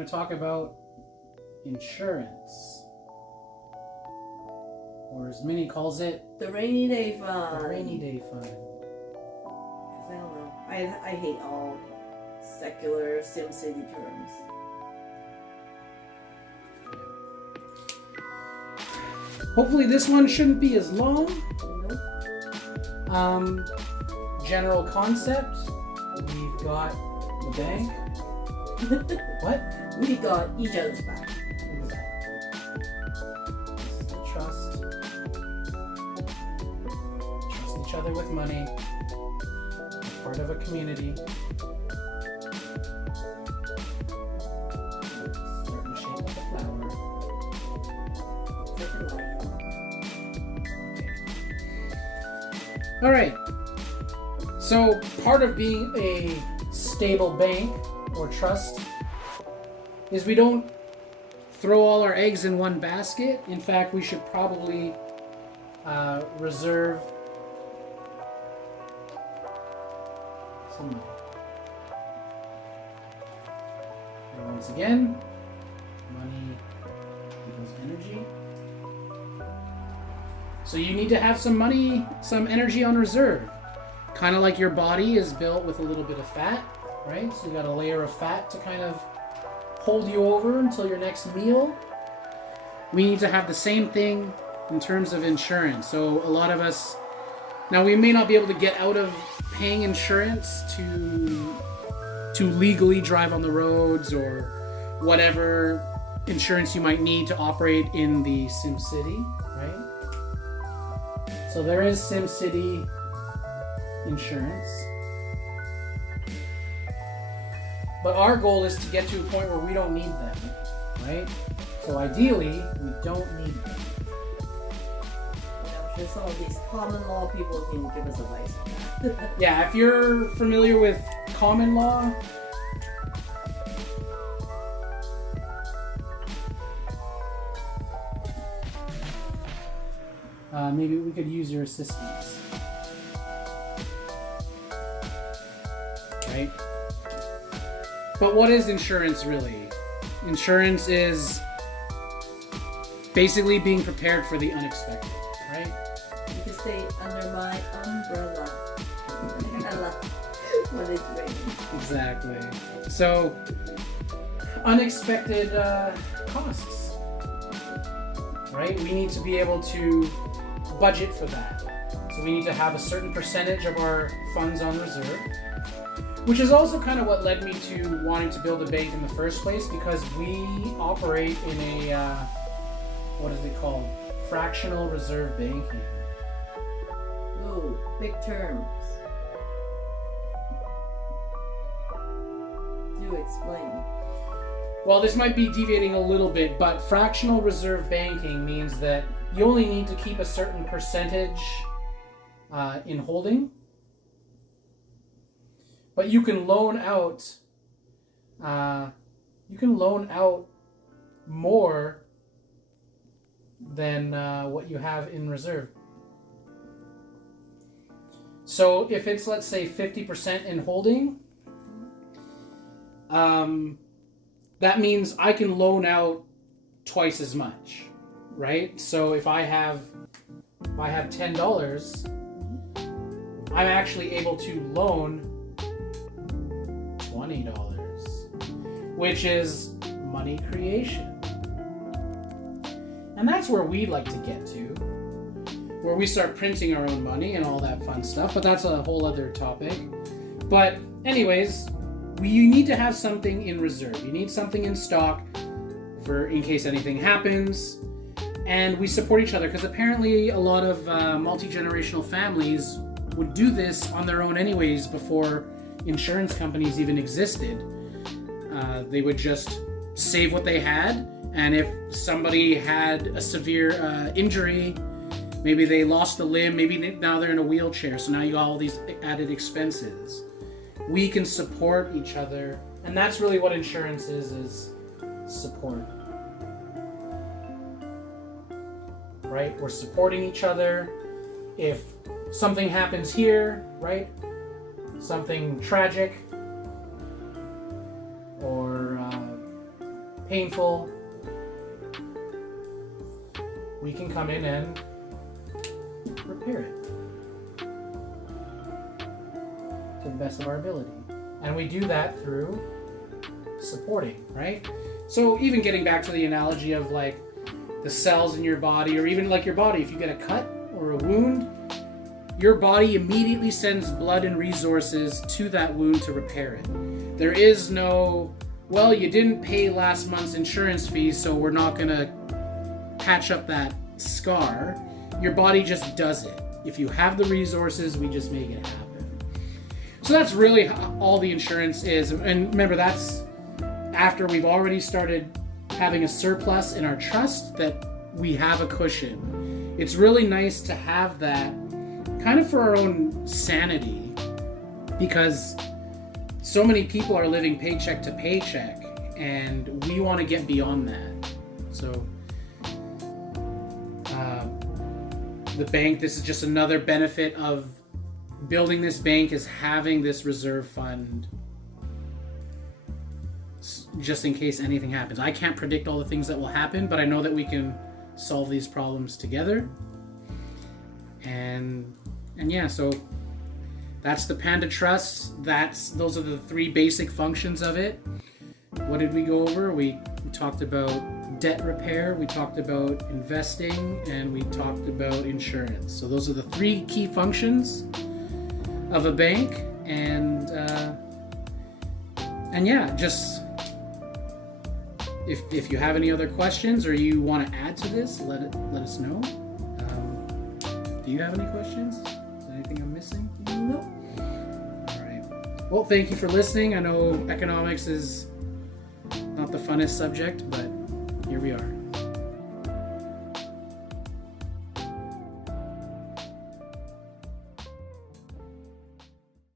going to talk about insurance. Or as Minnie calls it, the rainy day fund. The rainy day fund. Because I don't know. I hate all secular SimCity terms. Hopefully this one shouldn't be as long. Nope. General concept. We've got the bank. What? We got each other's back. Trust each other with money. We're part of a community. Starting to shape like a flower. All right. So part of being a stable bank or trust is we don't throw all our eggs in one basket. In fact, we should probably reserve some money. And once again, money equals energy. So you need to have some money, some energy on reserve. Kind of like your body is built with a little bit of fat, right? So you got a layer of fat to kind of hold you over until your next meal. We need to have the same thing in terms of insurance. So a lot of us, now we may not be able to get out of paying insurance to legally drive on the roads or whatever insurance you might need to operate in the SimCity, right? So there is SimCity insurance. But our goal is to get to a point where we don't need them, right? So ideally, we don't need them. I'm sure some of these common law people can give us advice on that. Yeah, if you're familiar with common law, maybe we could use your assistance. Right? But what is insurance really? Insurance is basically being prepared for the unexpected, right? You can stay under my umbrella. When it's raining. Exactly. So, unexpected costs, right? We need to be able to budget for that. So we need to have a certain percentage of our funds on reserve, which is also kind of what led me to wanting to build a bank in the first place, because we operate in a, what is it called? Fractional reserve banking. Ooh, big terms. Do explain. Well, this might be deviating a little bit, but fractional reserve banking means that you only need to keep a certain percentage in holding, but you can loan out. More than what you have in reserve. So if it's, let's say, 50% in holding, that means I can loan out twice as much, right? So if I have $10, I'm actually able to loan $20, which is money creation. And that's where we'd like to get to, where we start printing our own money and all that fun stuff, but that's a whole other topic. But anyways, you need to have something in reserve. You need something in stock for in case anything happens. And we support each other, because apparently a lot of multi-generational families would do this on their own anyways before insurance companies even existed. They would just save what they had, and if somebody had a severe injury, maybe they lost a limb, maybe now they're in a wheelchair, so now you got all these added expenses. We can support each other, and that's really what insurance is support. Right? We're supporting each other. If something happens here, right? Something tragic, or painful, we can come in and repair it to the best of our ability. And we do that through supporting, right? So even getting back to the analogy of like the cells in your body, or even like your body, if you get a cut or a wound, your body immediately sends blood and resources to that wound to repair it. There is no, well, you didn't pay last month's insurance fee, so we're not gonna patch up that scar. Your body just does it. If you have the resources, we just make it happen. So that's really all the insurance is. And remember, that's after we've already started having a surplus in our trust, that we have a cushion. It's really nice to have that kind of for our own sanity, because so many people are living paycheck to paycheck, and we want to get beyond that. So the bank, this is just another benefit of building this bank, is having this reserve fund just in case anything happens. I can't predict all the things that will happen, but I know that we can solve these problems together. And yeah, so that's the Panda Trust. Those are the three basic functions of it. What did we go over? We talked about debt repair, we talked about investing, and we talked about insurance. So those are the three key functions of a bank. And yeah, just if you have any other questions or you want to add to this, let us know. Do you have any questions? Is there anything I'm missing? Nope. All right. Well, thank you for listening. I know economics is not the funnest subject, but here we are.